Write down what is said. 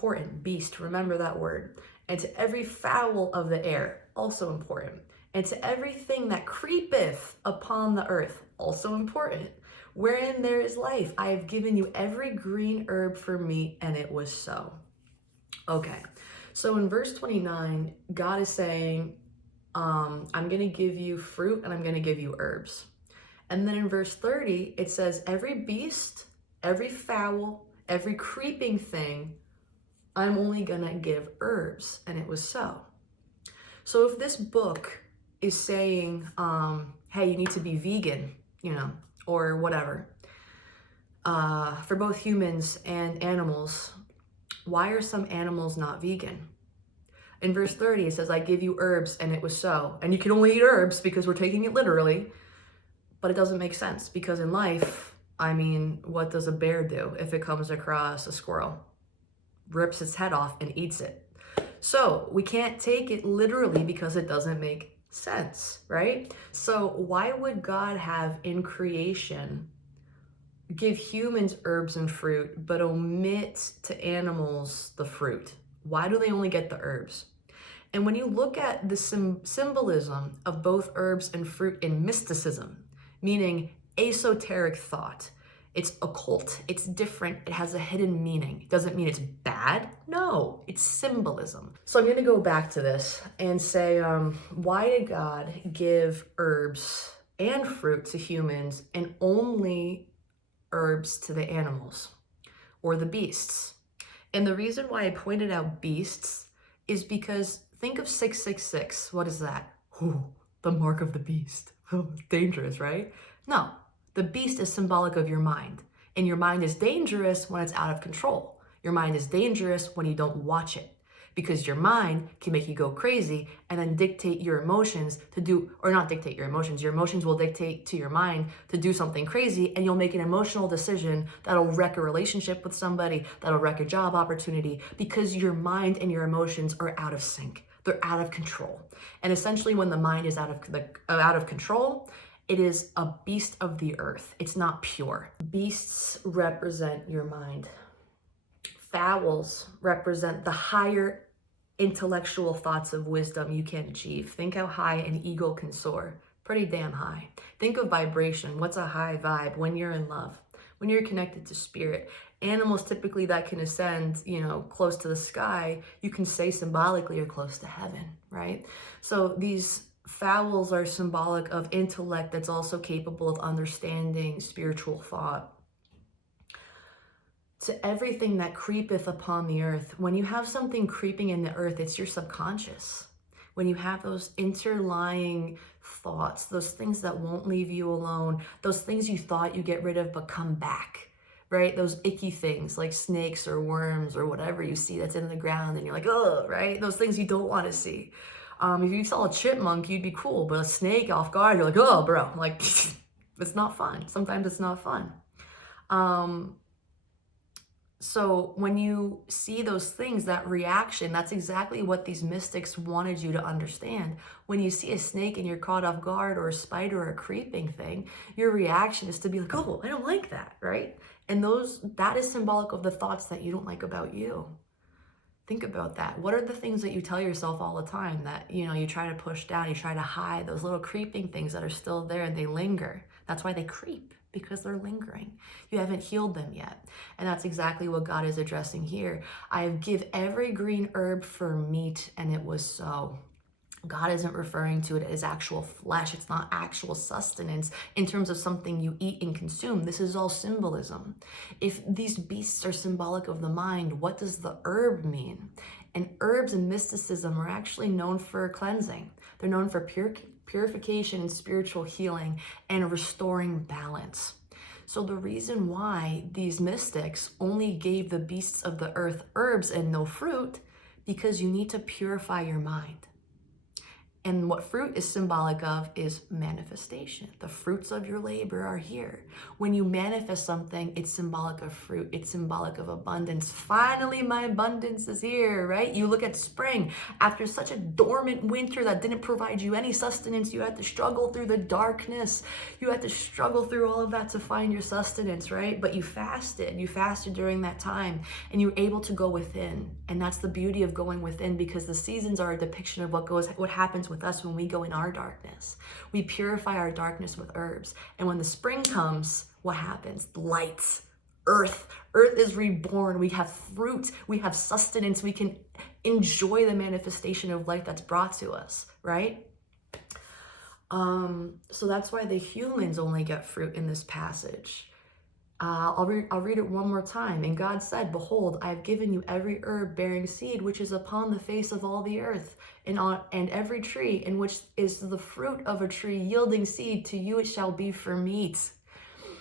important. Beast, remember that word. And to every fowl of the air, also important. And to everything that creepeth upon the earth, also important. Wherein there is life, I have given you every green herb for meat, and it was so. Okay, so in verse 29, God is saying, I'm going to give you fruit and I'm going to give you herbs. And then in verse 30, it says, every beast, every fowl, every creeping thing, I'm only going to give herbs. And it was so. So if this book is saying, hey, you need to be vegan, or whatever, for both humans and animals, why are some animals not vegan? In verse 30, it says, I give you herbs, and it was so. And you can only eat herbs because we're taking it literally. But it doesn't make sense because in life, what does a bear do if it comes across a squirrel? Rips its head off and eats it. So we can't take it literally because it doesn't make sense, right? So why would God have in creation give humans herbs and fruit, but omit to animals the fruit? Why do they only get the herbs? And when you look at the symbolism of both herbs and fruit in mysticism, meaning esoteric thought, it's occult, it's different, it has a hidden meaning. It doesn't mean it's bad. No, it's symbolism. So I'm going to go back to this and say, why did God give herbs and fruit to humans and only herbs to the animals or the beasts? And the reason why I pointed out beasts is because think of 666. What is that? Ooh, the mark of the beast. Dangerous, right? No, the beast is symbolic of your mind. And your mind is dangerous when it's out of control. Your mind is dangerous when you don't watch it. Because your mind can make you go crazy and then dictate your emotions to do, or not dictate your emotions will dictate to your mind to do something crazy, and you'll make an emotional decision that'll wreck a relationship with somebody, that'll wreck a job opportunity, because your mind and your emotions are out of sync. They're out of control. And essentially when the mind is out of control, it is a beast of the earth. It's not pure. Beasts represent your mind. Fowls represent the higher intellectual thoughts of wisdom you can achieve. Think how high an eagle can soar. Pretty damn high. Think of vibration. What's a high vibe? When you're in love, when you're connected to spirit. Animals typically that can ascend, close to the sky, you can say symbolically are close to heaven, right? So these fowls are symbolic of intellect that's also capable of understanding spiritual thought. To everything that creepeth upon the earth. When you have something creeping in the earth, it's your subconscious. When you have those interlying thoughts, those things that won't leave you alone, those things you thought you get rid of but come back, right? Those icky things like snakes or worms or whatever you see that's in the ground and you're like, oh, right? Those things you don't want to see. If you saw a chipmunk, you'd be cool, but a snake off guard, you're like, oh, bro, like, it's not fun. Sometimes it's not fun. So when you see those things, that reaction, that's exactly what these mystics wanted you to understand. When you see a snake and you're caught off guard, or a spider or a creeping thing, your reaction is to be like, oh, I don't like that, right? And that is symbolic of the thoughts that you don't like about you. Think about that. What are the things that you tell yourself all the time that, you try to push down, you try to hide, those little creeping things that are still there and they linger. That's why they creep, because they're lingering. You haven't healed them yet. And that's exactly what God is addressing here. I give every green herb for meat, and it was so. God isn't referring to it as actual flesh. It's not actual sustenance in terms of something you eat and consume. This is all symbolism. If these beasts are symbolic of the mind, what does the herb mean? And herbs and mysticism are actually known for cleansing. They're known for purification and spiritual healing and restoring balance. So the reason why these mystics only gave the beasts of the earth herbs and no fruit, because you need to purify your mind. And what fruit is symbolic of is manifestation. The fruits of your labor are here. When you manifest something, it's symbolic of fruit. It's symbolic of abundance. Finally, my abundance is here, right? You look at spring. After such a dormant winter that didn't provide you any sustenance, you had to struggle through the darkness. You had to struggle through all of that to find your sustenance, right? But you fasted. You fasted during that time, and you were able to go within. And that's the beauty of going within, because the seasons are a depiction of what happens with us when we go in our darkness. We purify our darkness with herbs. And when the spring comes, what happens? Light, earth is reborn. We have fruit, we have sustenance, we can enjoy the manifestation of life that's brought to us, right? So that's why the humans only get fruit in this passage. I'll read it one more time. And God said, behold, I have given you every herb bearing seed, which is upon the face of all the earth, and every tree in which is the fruit of a tree yielding seed, to you it shall be for meat.